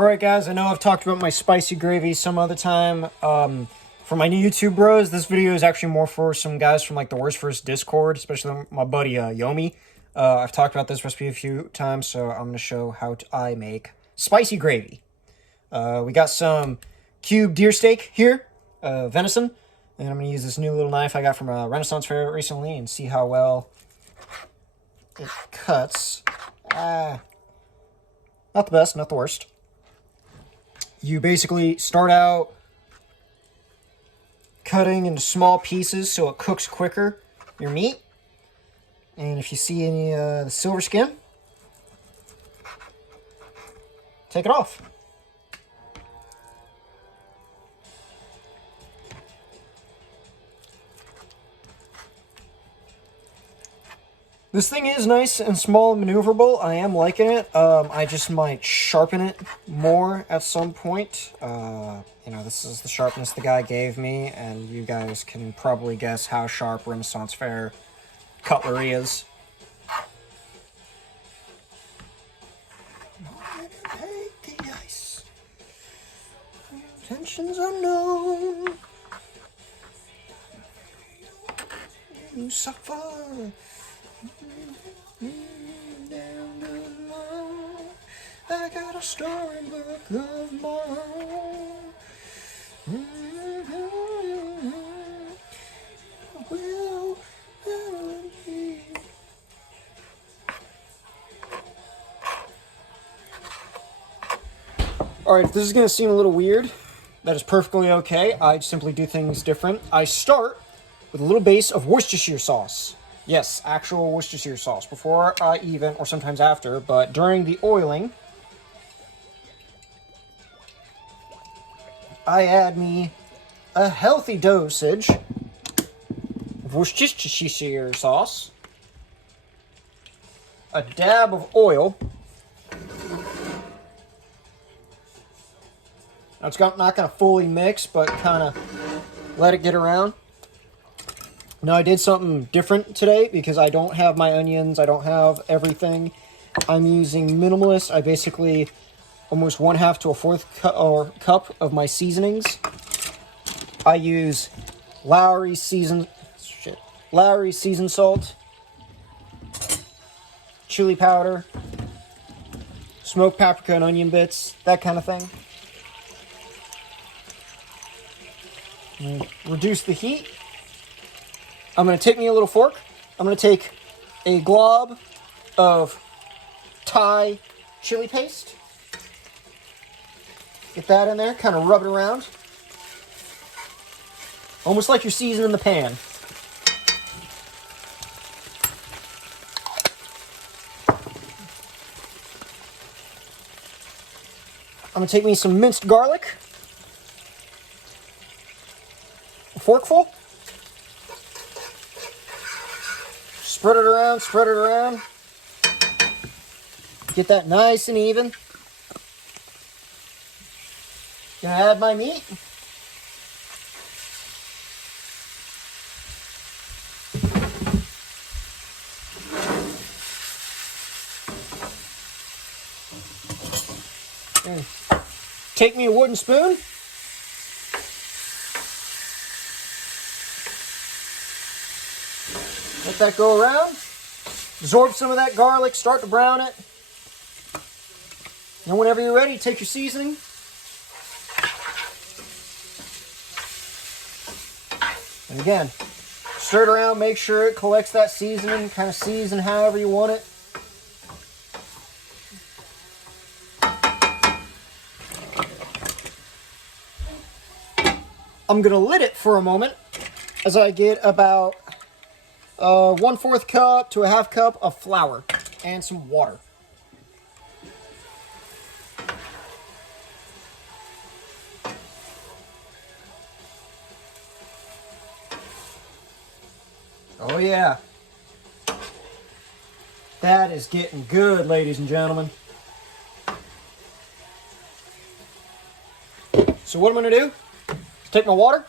Alright guys, I know I've talked about my spicy gravy some other time. For my new YouTube bros, this video is actually more for some guys from like the Worst First Discord, especially my buddy Yomi. I've talked about this recipe a few times, so I'm going to show how I make spicy gravy. We got some cube deer steak here, venison, and I'm going to use this new little knife I got from a Renaissance fair recently and see how well it cuts. Not the best, not the worst. You basically start out cutting into small pieces so it cooks quicker, your meat. And if you see any the silver skin, take it off. This thing is nice and small and maneuverable. I am liking it. I just might sharpen it more at some point. You know, this is the sharpness the guy gave me, and you guys can probably guess how sharp Renaissance Fair cutlery is. Take the ice. Intentions unknown. You suffer. Down the line, I got a storybook of my own. Will be. Alright, if this is going to seem a little weird, that is perfectly okay. I simply do things different. I start with a little base of Worcestershire sauce. Yes, actual Worcestershire sauce, before I even, or sometimes after, but during the oiling, I add me a healthy dosage of Worcestershire sauce, a dab of oil. Now it's not going to fully mix, but kind of let it get around. Now, I did something different today because I don't have my onions. I don't have everything. I'm using minimalist. I basically almost 1/2 to a 1/4 cup of my seasonings. I use Lowry seasoned salt, chili powder, smoked paprika and onion bits, that kind of thing. Reduce the heat. I'm going to take me a little fork. I'm going to take a glob of Thai chili paste. Get that in there, kind of rub it around. Almost like you're seasoning the pan. I'm going to take me some minced garlic. A forkful. Spread it around, spread it around. Get that nice and even. Gonna add my meat. And take me a wooden spoon. Let that go around. Absorb some of that garlic. Start to brown it. And whenever you're ready, take your seasoning. And again, stir it around. Make sure it collects that seasoning. Kind of season however you want it. I'm going to lid it for a moment as I get about 1/4 cup to a 1/2 cup of flour and some water. Oh yeah. That is getting good, ladies and gentlemen. So what I'm going to do is take my water.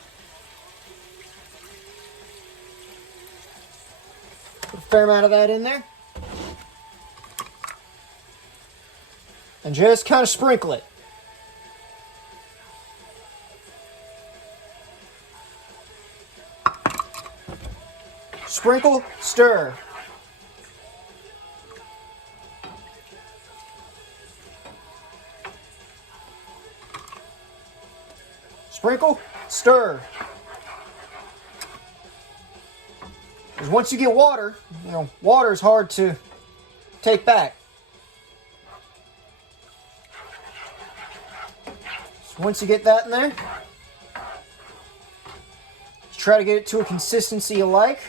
Put a fair amount of that in there. And just kind of sprinkle it. Sprinkle, stir. Sprinkle, stir. Because once you get water, water is hard to take back. So once you get that in there, try to get it to a consistency you like.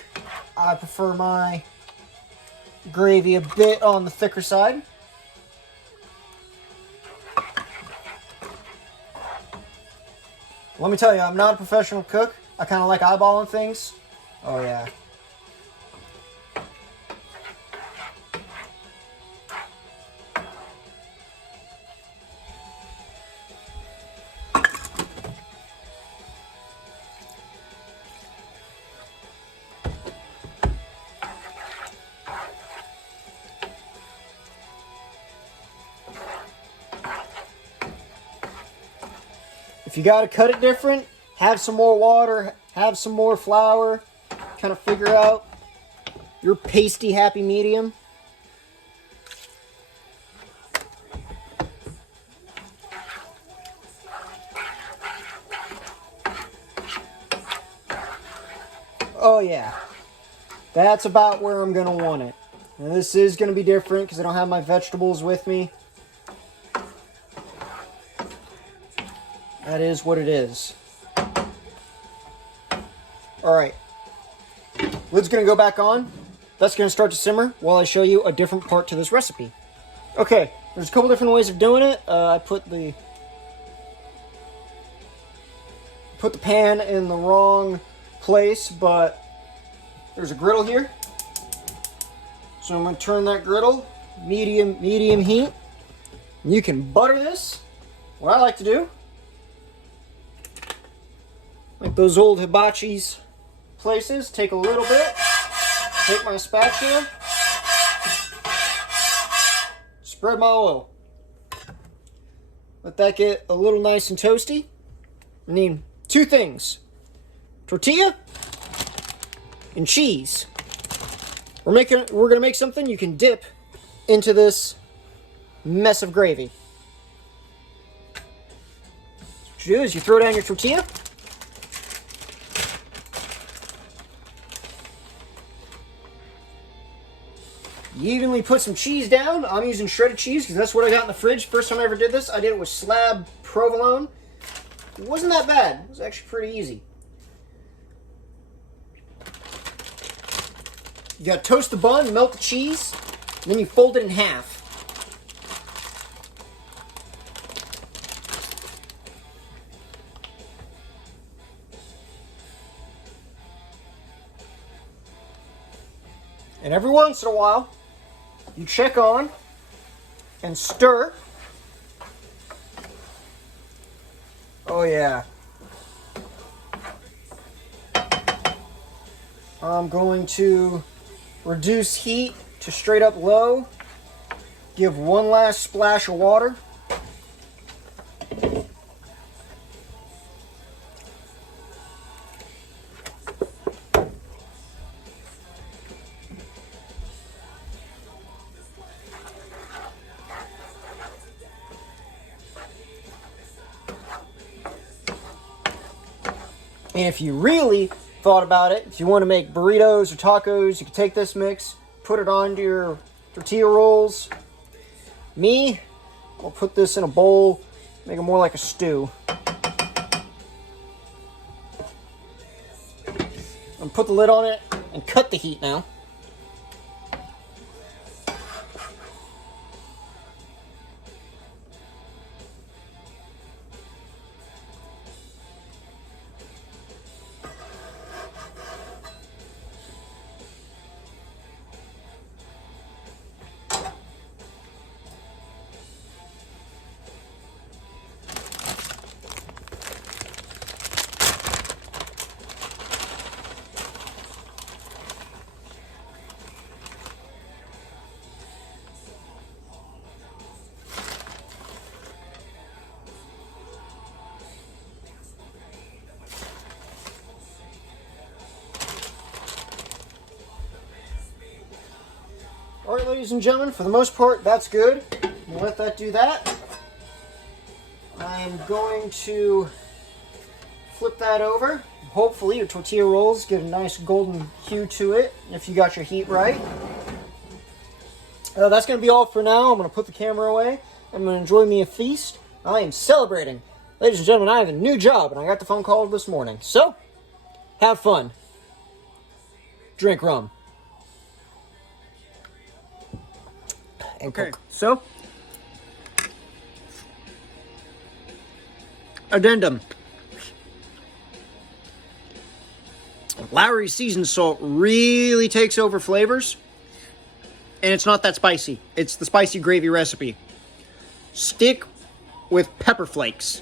I prefer my gravy a bit on the thicker side. Let me tell you, I'm not a professional cook. I kind of like eyeballing things. Oh yeah. If you got to cut it different, have some more water, have some more flour, kind of figure out your pasty happy medium. Oh yeah, that's about where I'm going to want it. Now this is going to be different because I don't have my vegetables with me. That is what it is. Alright. Lid's going to go back on. That's going to start to simmer while I show you a different part to this recipe. Okay, there's a couple different ways of doing it. I put the pan in the wrong place, but there's a griddle here. So I'm going to turn that griddle medium heat. You can butter this. What I like to do, like those old hibachis places, take a little bit, take my spatula, spread my oil. Let that get a little nice and toasty. I need two things: tortilla and cheese. We're gonna make something you can dip into this mess of gravy. What you do is you throw down your tortilla. You evenly put some cheese down. I'm using shredded cheese because that's what I got in the fridge. First time I ever did this, I did it with slab provolone. It wasn't that bad. It was actually pretty easy. You gotta toast the bun, melt the cheese, and then you fold it in half. And every once in a while, you check on and stir. Oh yeah. I'm going to reduce heat to straight up low. Give one last splash of water. And if you really thought about it, if you want to make burritos or tacos, you can take this mix, put it onto your tortilla rolls. Me, I'll put this in a bowl, make it more like a stew. And put the lid on it and cut the heat now. All right, ladies and gentlemen, for the most part, that's good. We'll let that do that. I'm going to flip that over. Hopefully your tortilla rolls get a nice golden hue to it if you got your heat right. That's going to be all for now. I'm going to put the camera away. I'm going to enjoy me a feast. I am celebrating. Ladies and gentlemen, I have a new job, and I got the phone call this morning. So, have fun. Drink rum. And okay, Coke. So, addendum. Lowry's seasoned salt really takes over flavors, and it's not that spicy. It's the spicy gravy recipe. Stick with pepper flakes.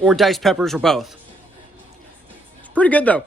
Or diced peppers, or both. It's pretty good, though.